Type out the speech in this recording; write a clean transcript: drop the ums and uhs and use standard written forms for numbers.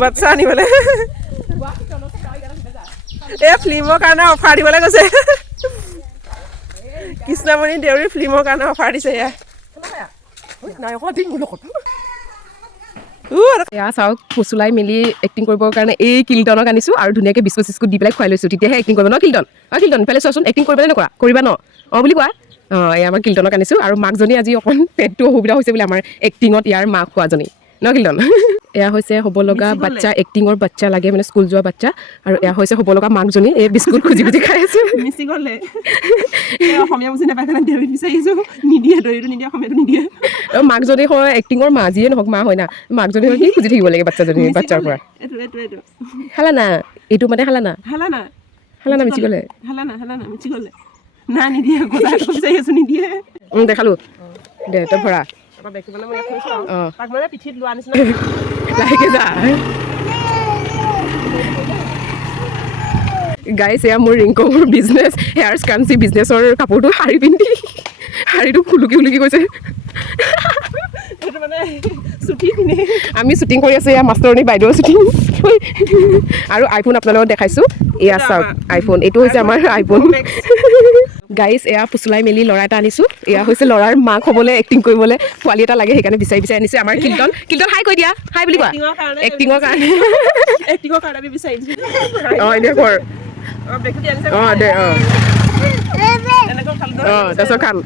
বাচ্চা আনিবলৈ এই ফিল্মৰ কাৰণে অফাৰ দিবলৈ গৈছে কৃষ্ণমণি দেউৰী ফিল্মৰ কাৰণে অফাৰ দিছে এয়া এয়া চাওক ফুচুলাই মেলি এক্টিং কৰিবৰ কাৰণে এই কিল্টনক আনিছোঁ আৰু ধুনীয়াকৈ বিস্কুট চিস্কুট দি পেলাই খুৱাই লৈছোঁ তেতিয়াহে এক্টিং কৰিব ন কিল্টন কিল্টন ইফালে চোৱাচোন এক্টিং কৰিবা নে নকৰা কৰিবা ন বুলি কোৱা এই আমাৰ কিল্টনক আনিছোঁ আৰু মাকজনী আজি অকণ পেটটো অসুবিধা হৈছে বুলি আমাৰ এক্টিঙত ইয়াৰ মাক খোৱাজনী ন কিল্টন এয়া হৈছে হ'ব লগা বাচ্চা এক্টিঙৰ বাচ্চা লাগে মানে স্কুল যোৱা বাচ্চা আৰু এয়া হৈছে হ'ব লগা মাকজনী এই বিস্কুট খুজি খুজি খাই আছে মিচি গ'লে অসমীয়া বুজি নাপায় কাৰণে দৈ বিচাৰিছোঁ নিদিয়ে দৈটো নিদিয়ে অসমীয়াটো নিদিয়ে মাকজনী হয় এক্টিঙৰ মা যিয়ে নহওক মা হয় না মাকজনী হয় কি খুজি থাকিব লাগে বাচ্চাজনী বাচ্চাৰ পৰা হালা না এইটো মানে হালা না মিচি গ'লে মিচি গ'লে না নিদিয়ে বিচাৰি আছোঁ নিদিয়ে দেখালোঁ দে তই ভৰা পিঠিত লোৱা নিচিনা লাহেকে যা গাইছ এয়া মোৰ ৰিংকমৰ বিজনেছ হেয়াৰ স্কাঞ্চি বিজনেছৰ কাপোৰটো শাৰী পিন্ধি শাৰীটো খুলুকি খুলুকি গৈছে আমি শ্বুটিং কৰি আছোঁ এয়া মাষ্টৰণী বাইদেউৰ শ্বুটিং আৰু আইফোন আপোনালোকক দেখাইছোঁ এয়া চাওক আইফোন এইটো হৈছে আমাৰ আইফোন গাইছ এয়া ফুচুলাই মেলি ল'ৰা এটা আনিছোঁ এয়া হৈছে ল'ৰাৰ মাক হ'বলৈ এক্টিং কৰিবলৈ পোৱালি এটা লাগে সেইকাৰণে বিচাৰি বিচাৰি আনিছোঁ আমাৰ কিল্টন হাই কৈ দিয়া হাই বুলি কোৱা এক্টিঙৰ কাৰণে আমি বিচাৰিছোঁ এতিয়া কৰ দে তাৰপিছত খাল